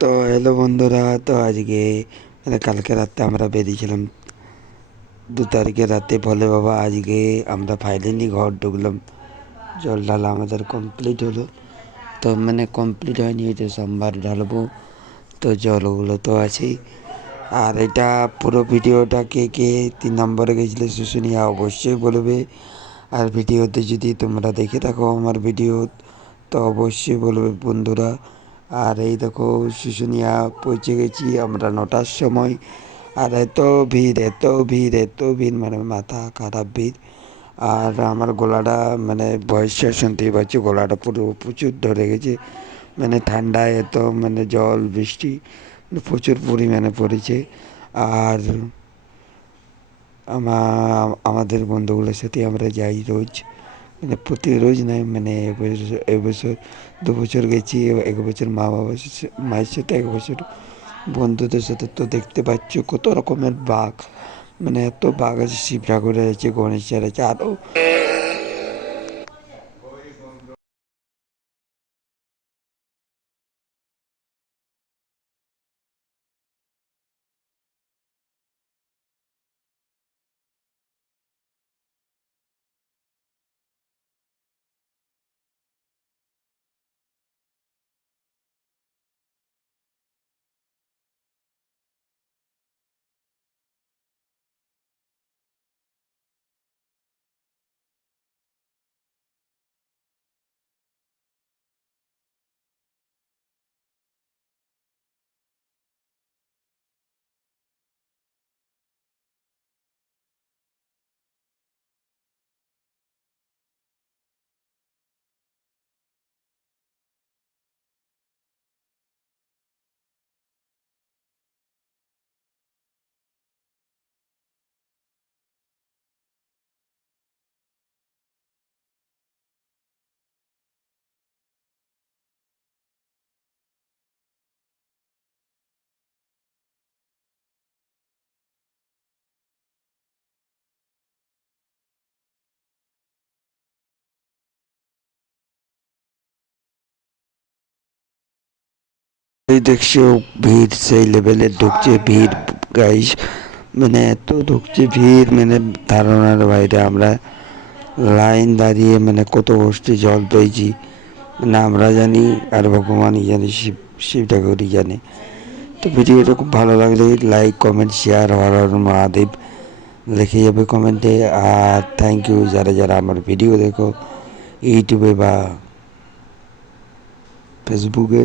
তো হ্যালো বন্ধুরা, তো আজকে কালকে রাতে আমরা বেরিয়েছিলাম 2 তারিখে রাতে ভোলে বাবা। আজকে আমরা ফাইনালি ঘর ঢুকলাম, জল ঢালা আমাদের কমপ্লিট হলো। তো কমপ্লিট হয়নি, হয়তো সোমবার ঢালবো। তো জলগুলো তো আছেই। আর এটা পুরো ভিডিওটা কে কে 3 নম্বরে গেছিলে শুশুনিয়া অবশ্যই বলবে। আর ভিডিওতে যদি তোমরা দেখে থাকো আমার ভিডিও, তো অবশ্যই বলবে বন্ধুরা। আর এই দেখো শুশুনিয়া পৌঁছে গেছি আমরা 9টার সময়। আর এত ভিড়, এত ভিড়, এত ভিড়, মাথা খারাপ ভিড়। আর আমার গলাটা বয়সে শুনতেই পাচ্ছি, গলাটা পুরো প্রচুর ধরে গেছে। ঠান্ডায় এত জল বৃষ্টি প্রচুর পরিমাণে পড়েছে। আর আমাদের বন্ধুগুলোর সাথে আমরা যাই রোজ, প্রতি রোজ নয়, এবছর 2 বছর গেছি, 1 বছর মায়ের সাথে, 1 বছর বন্ধুদের সাথে। তো দেখতে পাচ্ছ কত রকমের বাঘ, এত বাঘ আছে, শিব ঠাকুরের আছে, গণেশের আছে, আরও এই দেখছো ভিড় সেই লেভেলের ঢুকছে ভিড় গাইস, এত ঢুকছে ভিড়, ধারণার বাইরে। আমরা লাইন দাঁড়িয়ে কত কষ্টে জল পেয়েছি, আমরা জানি আর ভগবানই জানে, শিব শিব ঠাকুরই জানে। তো ভিডিওটা খুব ভালো লাগলে like, comment, share, Har Har Mahadev লিখে যাবে কমেন্টে। আর থ্যাংক ইউ যারা যারা আমার ভিডিও দেখো ইউটিউবে বা ফেসবুকে।